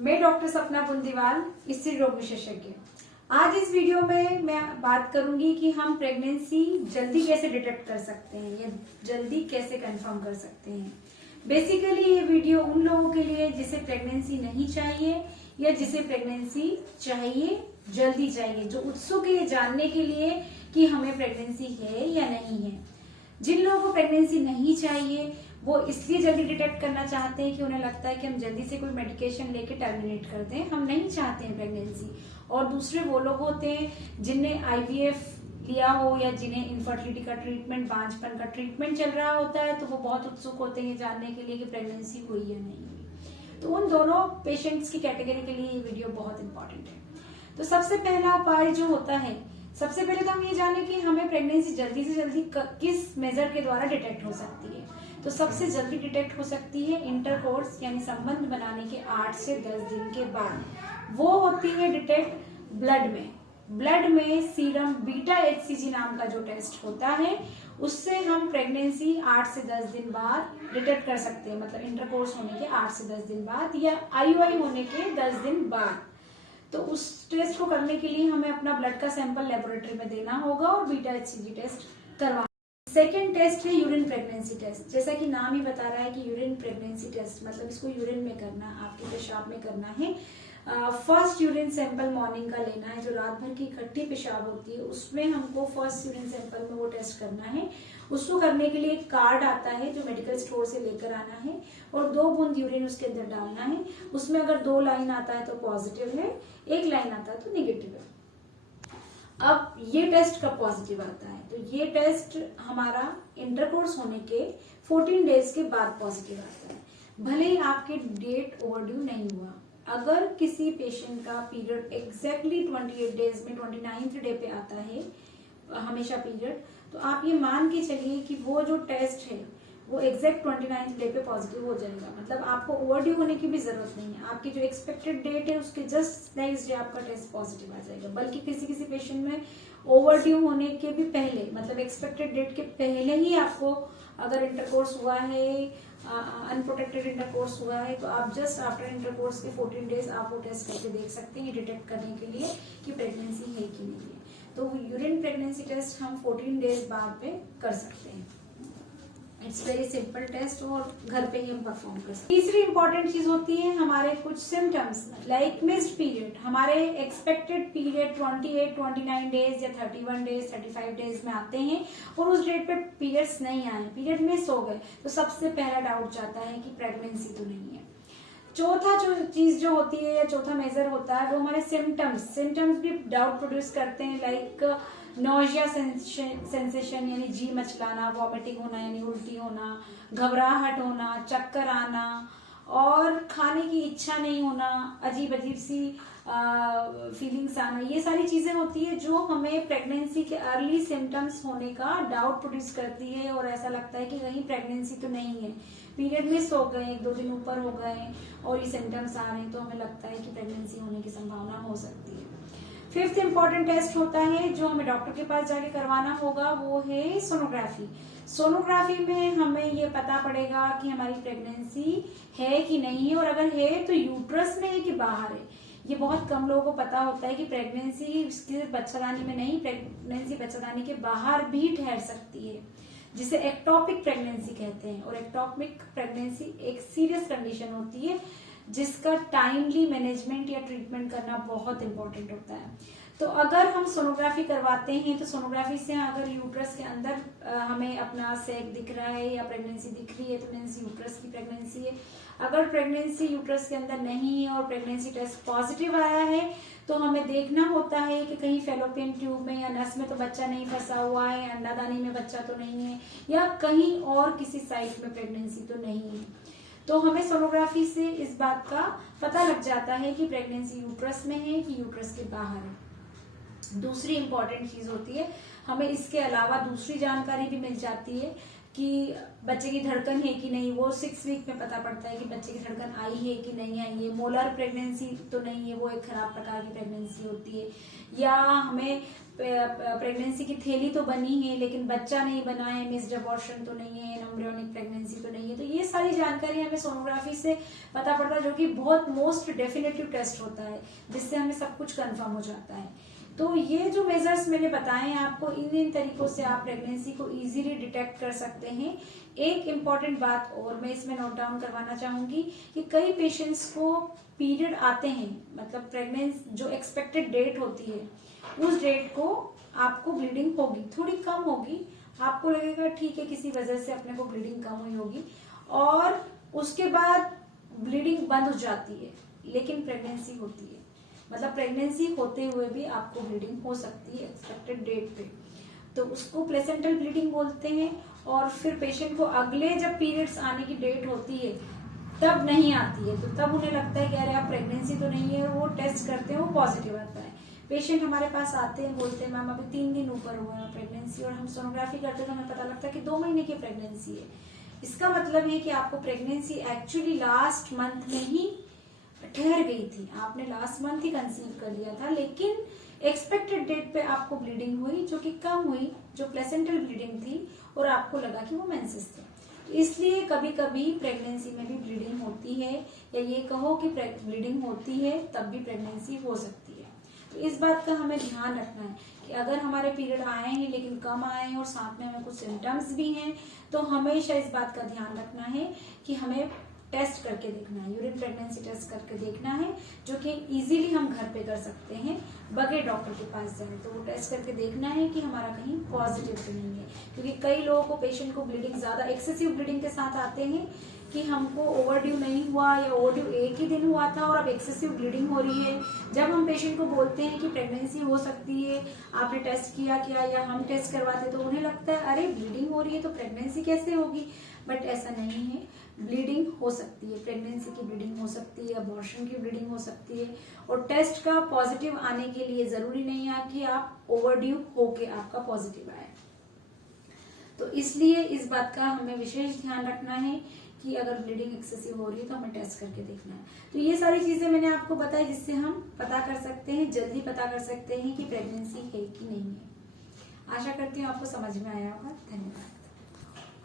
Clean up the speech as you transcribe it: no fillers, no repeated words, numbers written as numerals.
मैं डॉक्टर सपना बुंदीवाल, स्त्री रोग विशेषज्ञ। आज इस वीडियो में मैं बात करूंगी कि हम प्रेगनेंसी जल्दी कैसे डिटेक्ट कर सकते हैं या जल्दी कैसे कंफर्म कर सकते हैं। बेसिकली ये वीडियो उन लोगों के लिए जिसे प्रेगनेंसी नहीं चाहिए या जिसे प्रेगनेंसी चाहिए, जल्दी चाहिए, जो उत्सुक है जानने के लिए कि हमें प्रेगनेंसी है या नहीं है। जिन लोगों को प्रेगनेंसी नहीं चाहिए वो इसलिए जल्दी डिटेक्ट करना चाहते हैं कि उन्हें लगता है कि हम जल्दी से कोई मेडिकेशन लेके टर्मिनेट कर दें, हम नहीं चाहते हैं प्रेगनेंसी। और दूसरे वो लोग होते हैं जिनने आईवीएफ लिया हो या जिन्हें इनफर्टिलिटी का ट्रीटमेंट, बांझपन का ट्रीटमेंट चल रहा होता है, तो वो बहुत उत्सुक होते हैं जानने के लिए कि प्रेगनेंसी हुई या नहीं हुई। तो उन दोनों पेशेंट्स की कैटेगरी के लिए ये वीडियो बहुत इंपॉर्टेंट है। तो सबसे पहला उपाय जो होता है, सबसे पहले तो हम ये जाने कि हमें प्रेगनेंसी जल्दी से जल्दी किस मेजर के द्वारा डिटेक्ट हो सकती है। तो सबसे जल्दी डिटेक्ट हो सकती है इंटरकोर्स यानी संबंध बनाने के 8 से 10 दिन के बाद। वो होती है डिटेक्ट ब्लड में। ब्लड में सीरम बीटा HCG नाम का जो टेस्ट होता है, उससे हम प्रेगनेंसी 8 से 10 दिन बाद डिटेक्ट कर सकते हैं, मतलब इंटरकोर्स होने के 8 से 10 दिन बाद या IUI होने के 10 दिन बाद। तो उस टेस्ट को करने के लिए हमें अपना ब्लड का सैंपल लेबोरेटरी में देना होगा और बीटा HCG टेस्ट करवाना। सेकेंड टेस्ट है यूरिन प्रेगनेंसी टेस्ट। जैसा कि नाम ही बता रहा है कि यूरिन प्रेगनेंसी टेस्ट, मतलब इसको यूरिन में करना, आपके पेशाब में करना है। फर्स्ट यूरिन सैंपल मॉर्निंग का लेना है, जो रात भर की इकट्ठी पेशाब होती है उसमें हमको फर्स्ट यूरिन सैंपल में वो टेस्ट करना है। उसको करने के लिए एक कार्ड आता है जो मेडिकल स्टोर से लेकर आना है और 2 बूंद यूरिन उसके अंदर डालना है। उसमें अगर 2 लाइन आता है तो पॉजिटिव है, 1 लाइन आता है तो निगेटिव है। अब ये टेस्ट कब पॉजिटिव आता है? तो ये टेस्ट हमारा इंटरकोर्स होने के 14 डेज के बाद पॉजिटिव आता है, भले ही आपके डेट ओवरड्यू नहीं हुआ। अगर किसी पेशेंट का पीरियड एग्जैक्टली 28 डेज में 29th डे पे आता है हमेशा पीरियड, तो आप ये मान के चलिए कि वो जो टेस्ट है वो एग्जैक्ट 29th डे पे पॉजिटिव हो जाएगा। मतलब आपको ओवरड्यू होने की भी जरूरत नहीं है, आपकी जो एक्सपेक्टेड डेट है उसके जस्ट नेक्स्ट डे आपका टेस्ट पॉजिटिव आ जाएगा। बल्कि किसी किसी पेशेंट में ओवरड्यू होने के भी पहले, मतलब एक्सपेक्टेड डेट के पहले ही आपको अगर इंटरकोर्स हुआ है, अनप्रोटेक्टेड इंटरकोर्स हुआ है, तो आप जस्ट आफ्टर इंटरकोर्स के 14 डेज आप वो टेस्ट करके देख सकते हैं डिटेक्ट करने के लिए कि प्रेगनेंसी है कि नहीं है। तो यूरिन प्रेगनेंसी टेस्ट हम 14 डेज बाद में कर सकते हैं। इट्स वेरी सिंपल टेस्ट और घर पे ही हम परफॉर्म कर सकते हैं। तीसरी इंपॉर्टेंट चीज होती है हमारे कुछ सिम्टम्स लाइक मिस्ड पीरियड। हमारे एक्सपेक्टेड पीरियड 28, 29 डेज या 31 डेज, 35 डेज में आते हैं और उस डेट पे पीरियड्स नहीं आए, पीरियड मिस हो गए, तो सबसे पहला डाउट जाता है कि प्रेगनेंसी तो नहीं है। चौथा जो चीज जो होती है या चौथा मेजर होता है वो हमारे सिम्टम्स भी डाउट प्रोड्यूस करते हैं, लाइक नोजिया सेंसेशन यानी जी मचलाना, वॉमिटिंग होना यानी उल्टी होना, घबराहट होना, चक्कर आना और खाने की इच्छा नहीं होना, अजीब अजीब सी फीलिंग्स आना, ये सारी चीजें होती है जो हमें प्रेगनेंसी के अर्ली सिम्टम्स होने का डाउट प्रोड्यूस करती है और ऐसा लगता है कि कहीं प्रेगनेंसी तो नहीं है। पीरियड मिस हो गए, 1-2 दिन ऊपर हो गए और ये सिम्टम्स आ रहे हैं, तो हमें लगता है कि प्रेगनेंसी होने की संभावना हो सकती है। 5th इंपॉर्टेंट टेस्ट होता है जो हमें डॉक्टर के पास जाके करवाना होगा, वो है सोनोग्राफी। सोनोग्राफी में हमें ये पता पड़ेगा कि हमारी प्रेगनेंसी है कि नहीं है, और अगर है तो यूट्रस में है कि बाहर है। ये बहुत कम लोगों को पता होता है कि प्रेगनेंसी सिर्फ बच्चादानी में नहीं, प्रेगनेंसी बच्चादानी के बाहर भी ठहर सकती है, जिसे एक्टोपिक प्रेगनेंसी कहते हैं। और एक्टोपिक प्रेगनेंसी एक सीरियस कंडीशन होती है जिसका टाइमली मैनेजमेंट या ट्रीटमेंट करना बहुत इंपॉर्टेंट होता है। तो अगर हम सोनोग्राफी करवाते हैं तो सोनोग्राफी से अगर यूट्रस के अंदर हमें अपना सैक दिख रहा है या प्रेगनेंसी दिख रही है तो मीन्स यूट्रस की प्रेगनेंसी है। अगर प्रेगनेंसी यूट्रस के अंदर नहीं है और प्रेगनेंसी टेस्ट पॉजिटिव आया है तो हमें देखना होता है कि कहीं फेलोपियन ट्यूब में या नस में तो बच्चा नहीं फंसा हुआ है, अंडादानी में बच्चा तो नहीं है, या कहीं और किसी साइट में प्रेगनेंसी तो नहीं है। तो हमें सोनोग्राफी से इस बात का पता लग जाता है कि प्रेगनेंसी यूट्रस में है कि यूट्रस के बाहर है। दूसरी इंपॉर्टेंट चीज होती है, हमें इसके अलावा दूसरी जानकारी भी मिल जाती है कि बच्चे की धड़कन है कि नहीं, वो 6 वीक में पता पड़ता है कि बच्चे की धड़कन आई है कि नहीं आई है। मोलर प्रेगनेंसी तो नहीं है, वो एक खराब प्रकार की प्रेगनेंसी होती है। या हमें प्रेगनेंसी की थैली तो बनी है लेकिन बच्चा नहीं बना है, मिस्ड अबॉर्शन तो नहीं है, एम्ब्रियोनिक प्रेगनेंसी तो नहीं है। तो ये सारी जानकारी हमें सोनोग्राफी से पता पड़ता है, जो कि बहुत मोस्ट डेफिनेटिव टेस्ट होता है, जिससे हमें सब कुछ कंफर्म हो जाता है। तो ये जो मेजर्स मैंने बताए हैं आपको, इन तरीकों से आप प्रेगनेंसी को इजीली डिटेक्ट कर सकते हैं। एक इम्पॉर्टेंट बात और मैं इसमें नोट डाउन करवाना चाहूंगी कि कई पेशेंट्स को पीरियड आते हैं, मतलब प्रेगनेंसी जो एक्सपेक्टेड डेट होती है उस डेट को आपको ब्लीडिंग होगी, थोड़ी कम होगी, आपको लगेगा ठीक है किसी वजह से अपने को ब्लीडिंग कम हुई होगी, और उसके बाद ब्लीडिंग बंद हो जाती है, लेकिन प्रेगनेंसी होती है। मतलब प्रेगनेंसी होते हुए भी आपको ब्लीडिंग हो सकती है एक्सपेक्टेड डेट पे, तो उसको प्लेसेंटल ब्लीडिंग बोलते हैं। और फिर पेशेंट को अगले जब पीरियड्स आने की डेट होती है तब नहीं आती है, तो तब उन्हें लगता है कि अरे आप प्रेगनेंसी तो नहीं है, वो टेस्ट करते हैं, वो पॉजिटिव आता है। पेशेंट हमारे पास आते हैं, बोलते हैं मैम अभी 3 दिन ऊपर हुए हैं प्रेगनेंसी, और हम सोनोग्राफी करते हैं तो हमें पता लगता है कि 2 महीने की प्रेगनेंसी है। इसका मतलब है कि आपको प्रेगनेंसी एक्चुअली लास्ट मंथ में ही ठहर गई थी, आपने लास्ट मंथ ही कंसीव कर लिया था, लेकिन एक्सपेक्टेड डेट पे आपको ब्लीडिंग हुई जो कि कम हुई, जो प्लेसेंटल ब्लीडिंग थी, और आपको लगा कि वो मेंसेस थे। तो इसलिए कभी कभी प्रेगनेंसी में भी ब्लीडिंग होती है, या ये कहो कि ब्लीडिंग होती है तब भी प्रेगनेंसी हो सकती है। तो इस बात का हमें ध्यान रखना है कि अगर हमारे पीरियड आए हैं लेकिन कम आए हैं और साथ में हमें कुछ सिम्टम्स भी हैं, तो हमेशा इस बात का ध्यान रखना है कि हमें टेस्ट करके देखना है, यूरिन प्रेगनेंसी टेस्ट करके देखना है, जो कि इजीली हम घर पे कर सकते हैं बगैर डॉक्टर के पास जाए। तो वो टेस्ट करके देखना है कि हमारा कहीं पॉजिटिव तो नहीं है, क्योंकि कई लोगों को, पेशेंट को ब्लीडिंग ज्यादा एक्सेसिव ब्लीडिंग के साथ आते हैं कि हमको ओवरड्यू नहीं हुआ या ओवरड्यू एक ही दिन हुआ था और अब एक्सेसिव ब्लीडिंग हो रही है। जब हम पेशेंट को बोलते हैं कि प्रेगनेंसी हो सकती है, आपने टेस्ट किया क्या, या हम टेस्ट करवाते, तो उन्हें लगता है अरे ब्लीडिंग हो रही है तो प्रेगनेंसी कैसे होगी, बट ऐसा नहीं है। ब्लीडिंग हो सकती है, प्रेगनेंसी की ब्लीडिंग हो सकती है, अबॉर्शन की ब्लीडिंग हो सकती है, और टेस्ट का पॉजिटिव आने के लिए जरूरी नहीं है कि आप ओवरड्यू होके आपका पॉजिटिव आए। तो इसलिए इस बात का हमें विशेष ध्यान रखना है कि अगर ब्लीडिंग एक्सेसिव हो रही है तो हमें टेस्ट करके देखना है। तो ये सारी चीजें मैंने आपको बताई, जिससे हम पता कर सकते हैं, जल्दी पता कर सकते हैं कि प्रेगनेंसी है कि नहीं है। आशा करती हूँ आपको समझ में आया होगा। धन्यवाद।